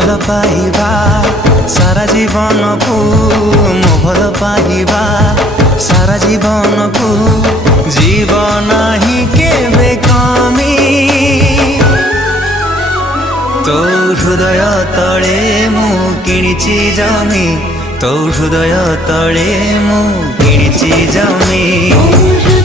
ଭଲ ପାଇବା ସାରା ଜୀବନକୁ ମୁଁ ଭଲ ପାଇବା ସାରା ଜୀବନକୁ ଯିବ ନାହିଁ କେବେ କମି ତୋ ହୃଦୟ ତଳେ ମୁଁ କିଣିଛି ଜମି ତୋ ହୃଦୟ ତଳେ ମୁଁ କିଣିଛି ଜମି।